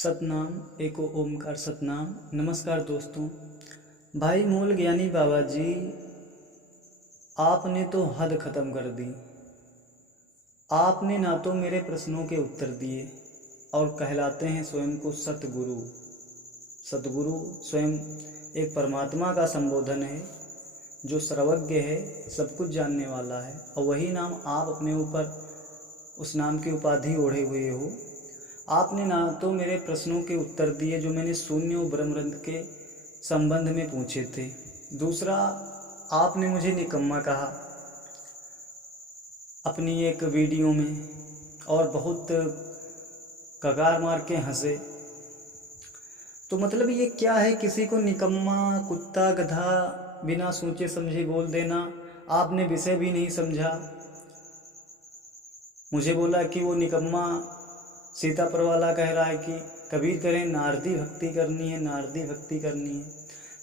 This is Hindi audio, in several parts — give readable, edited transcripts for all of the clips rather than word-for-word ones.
सतनाम एको ओमकार सतनाम। नमस्कार दोस्तों। भाई मूल ज्ञानी बाबा जी, आपने तो हद ख़त्म कर दी। आपने ना तो मेरे प्रश्नों के उत्तर दिए और कहलाते हैं स्वयं को सतगुरु। सतगुरु स्वयं एक परमात्मा का संबोधन है जो सर्वज्ञ है, सब कुछ जानने वाला है, और वही नाम आप अपने ऊपर उस नाम की उपाधि ओढ़े हुए हो। आपने ना तो मेरे प्रश्नों के उत्तर दिए जो मैंने शून्य और ब्रह्मरंध्र के संबंध में पूछे थे। दूसरा, आपने मुझे निकम्मा कहा अपनी एक वीडियो में और बहुत कगार मार के हंसे। तो मतलब ये क्या है, किसी को निकम्मा, कुत्ता, गधा बिना सोचे समझे बोल देना। आपने विषय भी नहीं समझा। मुझे बोला कि वो निकम्मा सीतापुर वाला कह रहा है कि कबीर करें नारदी भक्ति करनी है, नारदी भक्ति करनी है।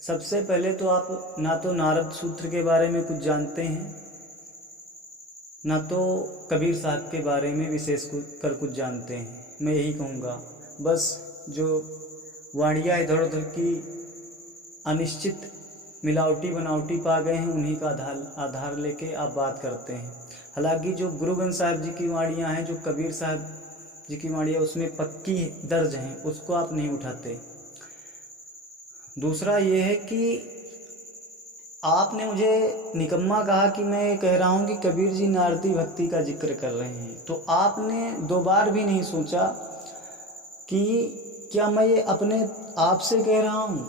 सबसे पहले तो आप ना तो नारद सूत्र के बारे में कुछ जानते हैं, ना तो कबीर साहब के बारे में विशेष कर कुछ जानते हैं। मैं यही कहूँगा, बस जो वाणियाँ इधर उधर की अनिश्चित मिलावटी बनावटी पा गए हैं उन्हीं का आधार लेके आप बात करते हैं। हालांकि जो गुरु ग्रंथ साहिब जी की वाणियाँ हैं, जो कबीर साहब जी की वाणियाँ उसमें पक्की दर्ज हैं, उसको आप नहीं उठाते। दूसरा ये है कि आपने मुझे निकम्मा कहा कि मैं कह रहा हूँ कि कबीर जी नारदी भक्ति का जिक्र कर रहे हैं। तो आपने दो बार भी नहीं सोचा कि क्या मैं ये अपने आप से कह रहा हूँ,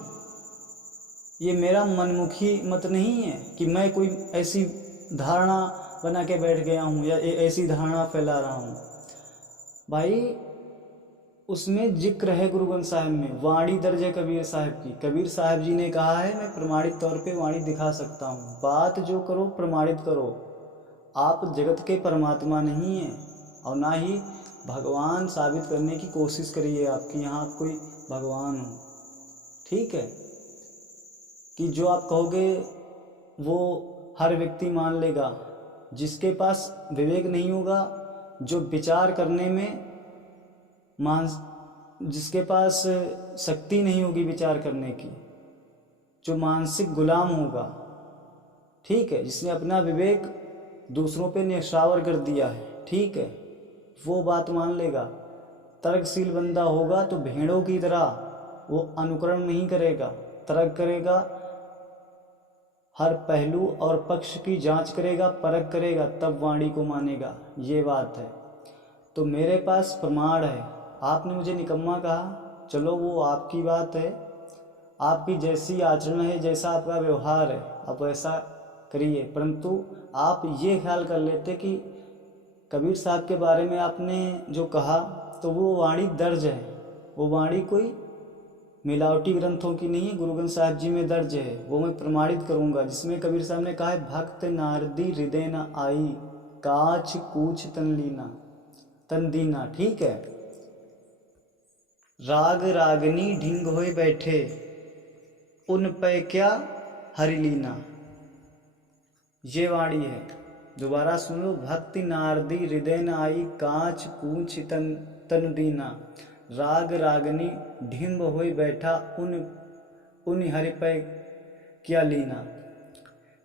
ये मेरा मनमुखी मत नहीं है कि मैं कोई ऐसी धारणा बना के बैठ गया हूँ या ऐसी धारणा फैला रहा हूँ। भाई उसमें जिक्र है गुरु ग्रंथ साहिब में, वाणी दर्ज है कबीर साहब की। कबीर साहब जी ने कहा है, मैं प्रमाणित तौर पे वाणी दिखा सकता हूँ। बात जो करो प्रमाणित करो। आप जगत के परमात्मा नहीं हैं और ना ही भगवान साबित करने की कोशिश करिए आपकी यहाँ आप कोई भगवान हो। ठीक है कि जो आप कहोगे वो हर व्यक्ति मान लेगा। जिसके पास विवेक नहीं होगा, जो विचार करने में जिसके पास शक्ति नहीं होगी विचार करने की, जो मानसिक गुलाम होगा, ठीक है, जिसने अपना विवेक दूसरों पे न्यौछावर कर दिया है, ठीक है, वो बात मान लेगा। तर्कशील बंदा होगा तो भेड़ों की तरह वो अनुकरण नहीं करेगा, तर्क करेगा, हर पहलू और पक्ष की जांच करेगा, परख करेगा, तब वाणी को मानेगा। ये बात है। तो मेरे पास प्रमाण है। आपने मुझे निकम्मा कहा, चलो वो आपकी बात है, आपकी जैसी आचरण है, जैसा आपका व्यवहार है, आप वैसा करिए। परंतु आप ये ख्याल कर लेते कि कबीर साहब के बारे में आपने जो कहा तो वो वाणी दर्ज है। वो वाणी कोई मिलावटी ग्रंथों की नहीं है, गुरु ग्रंथ साहिब जी में दर्ज है। वो मैं प्रमाणित करूँगा, जिसमें कबीर साहब ने कहा है, भक्त नारदी हृदय न आई, काछ कूछ तन लीना तन दीना। ठीक है, राग रागनी ढिंग होए बैठे, उन पे क्या हरि लीना। ये वाणी है, दोबारा सुन लो। भक्ति नारदी हृदय न आई, कांच कूच तन दीना, राग रागनी ढिंब होए बैठा, उन हरि पे क्या लीना।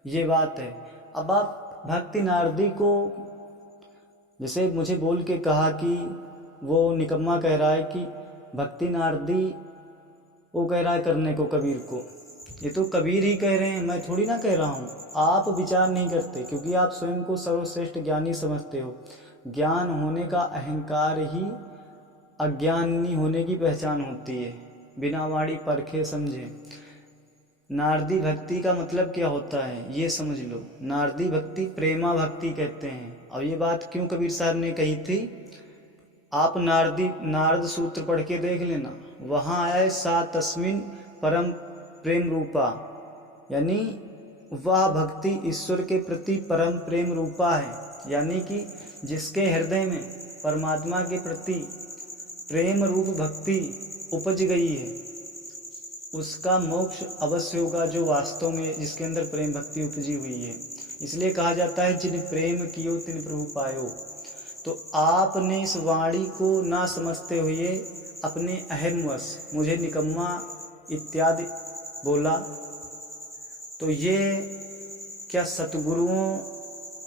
ये बात है। अब आप भक्ति नारदी को, जैसे मुझे बोल के कहा कि वो निकम्मा कह रहा है कि भक्ति नारदी वो कह रहा है करने को कबीर को। ये तो कबीर ही कह रहे हैं, मैं थोड़ी ना कह रहा हूँ। आप विचार नहीं करते क्योंकि आप स्वयं को सर्वश्रेष्ठ ज्ञानी समझते हो। ज्ञान होने का अहंकार ही अज्ञानी होने की पहचान होती है, बिना वाणी परखे समझे। नारदी भक्ति का मतलब क्या होता है ये समझ लो। नारदी भक्ति प्रेमा भक्ति कहते हैं। और ये बात क्यों कबीर साहब ने कही थी, आप नारद सूत्र पढ़ के देख लेना, वहाँ आया सा तस्मिन परम प्रेम रूपा, यानी वह भक्ति ईश्वर के प्रति परम प्रेम रूपा है। यानी कि जिसके हृदय में परमात्मा के प्रति प्रेम रूप भक्ति उपज गई है, उसका मोक्ष अवश्य होगा, जो वास्तव में जिसके अंदर प्रेम भक्ति उपजी हुई है। इसलिए कहा जाता है, जिन प्रेम कियो तिन प्रभु पायो। तो आपने इस वाणी को ना समझते हुए अपने अहमवश मुझे निकम्मा इत्यादि बोला, तो ये क्या सतगुरुओं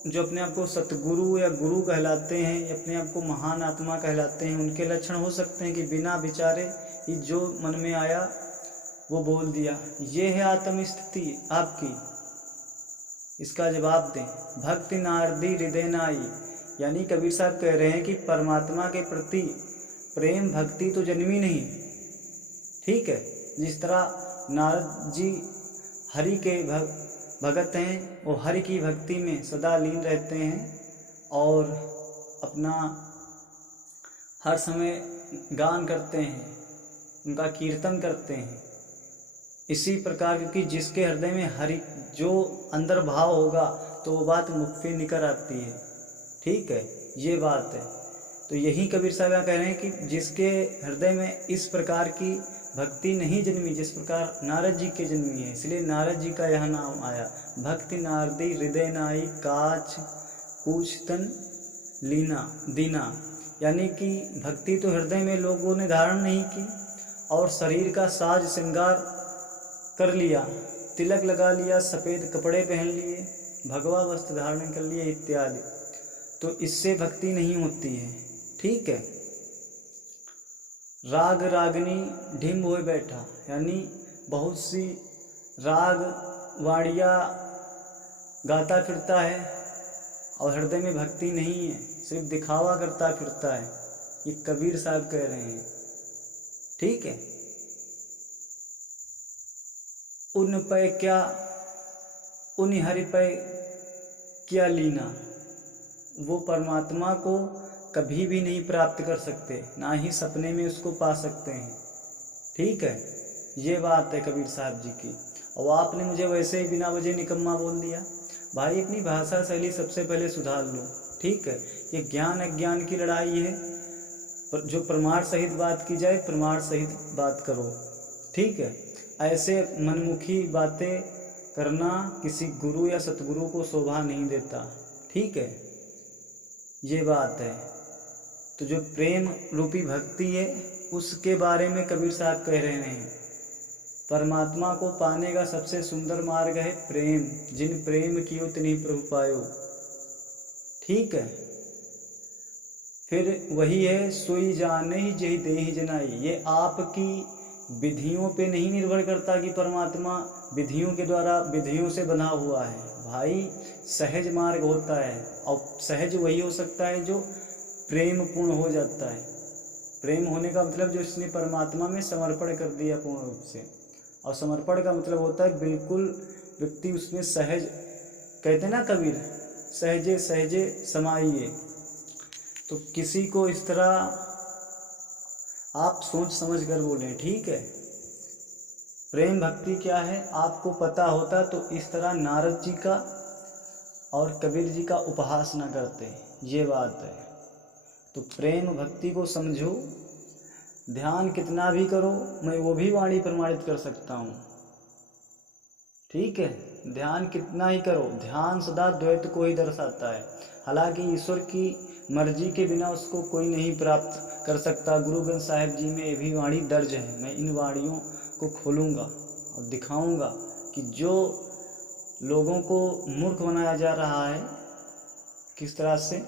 जो अपने आप को सतगुरु या गुरु कहलाते हैं या अपने आप को महान आत्मा कहलाते हैं, उनके लक्षण हो सकते हैं कि बिना विचारे ही जो मन में आया वो बोल दिया? ये है आत्म स्थिति आपकी? इसका जवाब दें। भक्ति नारदी हृदय नाई, यानी कबीर साहब कह रहे हैं कि परमात्मा के प्रति प्रेम भक्ति तो जन्मी नहीं, ठीक है। जिस तरह नारद जी हरि के भगत हैं, वो हरि की भक्ति में सदा लीन रहते हैं और अपना हर समय गान करते हैं, उनका कीर्तन करते हैं। इसी प्रकार क्योंकि जिसके हृदय में हरि जो अंदर भाव होगा तो वो बात मुख से निकल आती है, ठीक है, ये बात है। तो यही कबीर साहब कह रहे हैं कि जिसके हृदय में इस प्रकार की भक्ति नहीं जन्मी जिस प्रकार नारद जी के जन्मी है, इसलिए नारद जी का यह नाम आया। भक्ति नारदी हृदय नाई काच कूच तन लीना दीना, यानी कि भक्ति तो हृदय में लोगों ने धारण नहीं की और शरीर का साज श्रृंगार कर लिया, तिलक लगा लिया, सफ़ेद कपड़े पहन लिए, भगवा वस्त्र धारण कर लिए इत्यादि, तो इससे भक्ति नहीं होती है, ठीक है। राग रागनी ढिम्ब होए बैठा, यानी बहुत सी राग वाणियाँ गाता फिरता है और हृदय में भक्ति नहीं है, सिर्फ दिखावा करता फिरता है, ये कबीर साहब कह रहे हैं, ठीक है। उन पे क्या उन हरि पे क्या लीना, वो परमात्मा को कभी भी नहीं प्राप्त कर सकते, ना ही सपने में उसको पा सकते हैं, ठीक है। ये बात है कबीर साहब जी की। और आपने मुझे वैसे ही बिना वजह निकम्मा बोल दिया। भाई अपनी भाषा शैली सबसे पहले सुधार लो, ठीक है। ये ज्ञान अज्ञान की लड़ाई है, जो प्रमाण सहित बात की जाए प्रमाण सहित बात करो, ठीक है। ऐसे मनमुखी बातें करना किसी गुरु या सतगुरु को शोभा नहीं देता, ठीक है, ये बात है। तो जो प्रेम रूपी भक्ति है उसके बारे में कबीर साहब कह रहे हैं, परमात्मा को पाने का सबसे सुंदर मार्ग है प्रेम, जिन प्रेम कियो तिन्हि प्रभु पायो, ठीक है। फिर वही है सोई जाने ही जही देहि जनाई, ये आपकी विधियों पे नहीं निर्भर करता कि परमात्मा विधियों के द्वारा विधियों से बना हुआ है। भाई सहज मार्ग होता है और सहज वही हो सकता है जो प्रेम पूर्ण हो जाता है। प्रेम होने का मतलब जो इसने परमात्मा में समर्पण कर दिया पूर्ण रूप से, और समर्पण का मतलब होता है बिल्कुल व्यक्ति उसमें सहज, कहते हैं ना कबीर, सहजे सहजे समाइए। तो किसी को इस तरह आप सोच समझ कर बोलें, ठीक है। प्रेम भक्ति क्या है आपको पता होता तो इस तरह नारद जी का और कबीर जी का उपहास न करते, ये बात है। तो प्रेम भक्ति को समझो, ध्यान कितना भी करो, मैं वो भी वाणी प्रमाणित कर सकता हूँ, ठीक है। ध्यान कितना ही करो, ध्यान सदा द्वैत को ही दर्शाता है। हालांकि ईश्वर की मर्जी के बिना उसको कोई नहीं प्राप्त कर सकता। गुरु ग्रंथ साहिब जी में ये भी वाणी दर्ज है। मैं इन वाणियों को खोलूँगा और दिखाऊँगा कि जो लोगों को मूर्ख बनाया जा रहा है किस तरह से,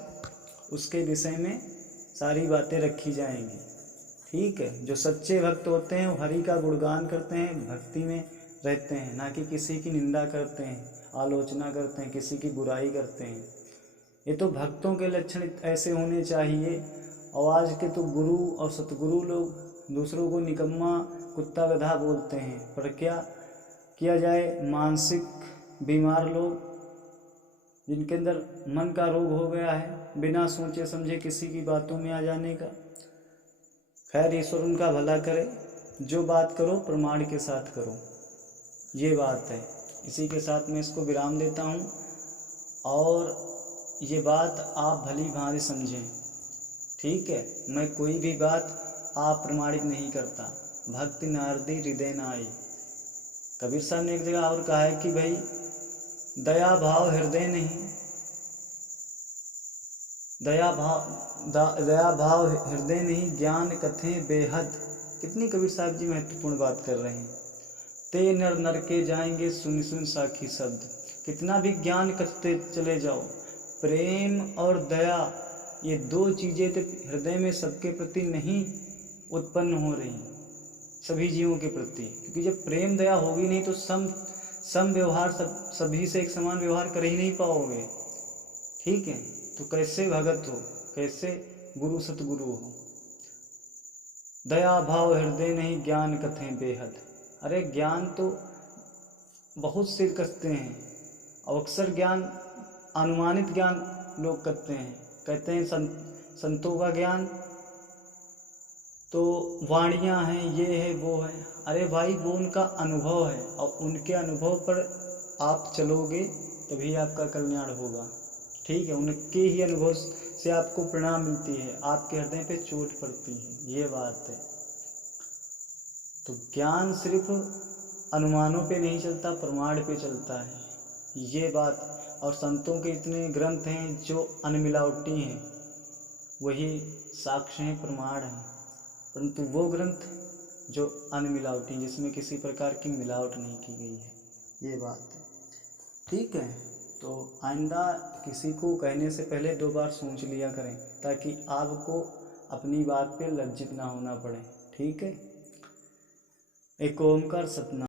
उसके विषय में सारी बातें रखी जाएंगी, ठीक है। जो सच्चे भक्त होते हैं वो हरि का गुणगान करते हैं, भक्ति में रहते हैं, ना कि किसी की निंदा करते हैं, आलोचना करते हैं, किसी की बुराई करते हैं। ये तो भक्तों के लक्षण ऐसे होने चाहिए। और आज के तो गुरु और सतगुरु लोग दूसरों को निकम्मा कुत्ता गधा बोलते हैं, पर क्या किया जाए, मानसिक बीमार लोग जिनके अंदर मन का रोग हो गया है, बिना सोचे समझे किसी की बातों में आ जाने का। खैर ईश्वर उनका भला करे, जो बात करो प्रमाण के साथ करो, ये बात है। इसी के साथ मैं इसको विराम देता हूँ और ये बात आप भली भांति समझें, ठीक है। मैं कोई भी बात आप प्रमाणित नहीं करता। भक्ति नारदी हृदय नाई, कबीर साहब ने एक जगह और कहा है कि भाई दया भाव हृदय नहीं, दया भाव हृदय नहीं ज्ञान कथें बेहद। कितनी कबीर साहब जी महत्वपूर्ण बात कर रहे हैं। ते नर नर के जाएंगे सुन सुन साखी शब्द। कितना भी ज्ञान कथते चले जाओ, प्रेम और दया ये दो चीज़ें तो हृदय में सबके प्रति नहीं उत्पन्न हो रही, सभी जीवों के प्रति। क्योंकि जब प्रेम दया होगी नहीं तो सम व्यवहार सभी से एक समान व्यवहार कर ही नहीं पाओगे। ठीक है, तो कैसे भगत हो, कैसे गुरु सतगुरु हो। दया भाव हृदय नहीं ज्ञान कथें बेहद। अरे ज्ञान तो बहुत से करते हैं, और अक्सर ज्ञान अनुमानित ज्ञान लोग करते हैं। कहते हैं संतों का ज्ञान तो वाणियाँ हैं, ये है वो है। अरे भाई वो उनका अनुभव है, और उनके अनुभव पर आप चलोगे तभी आपका कल्याण होगा। ठीक है, उनके ही अनुभव से आपको प्रेरणा मिलती है, आपके हृदय पे चोट पड़ती है, ये बात है। तो ज्ञान सिर्फ अनुमानों पे नहीं चलता, प्रमाण पे चलता है, ये बात। और संतों के इतने ग्रंथ हैं जो अनमिलावटी हैं, वही साक्ष्य हैं, प्रमाण हैं। परंतु वो ग्रंथ जो अनमिलावटी, जिसमें किसी प्रकार की मिलावट नहीं की गई है, ये बात है। ठीक है, तो आइंदा किसी को कहने से पहले 2 बार सोच लिया करें, ताकि आपको अपनी बात पे लज्जित ना होना पड़े। ठीक है, एक ओंकार सतनाम।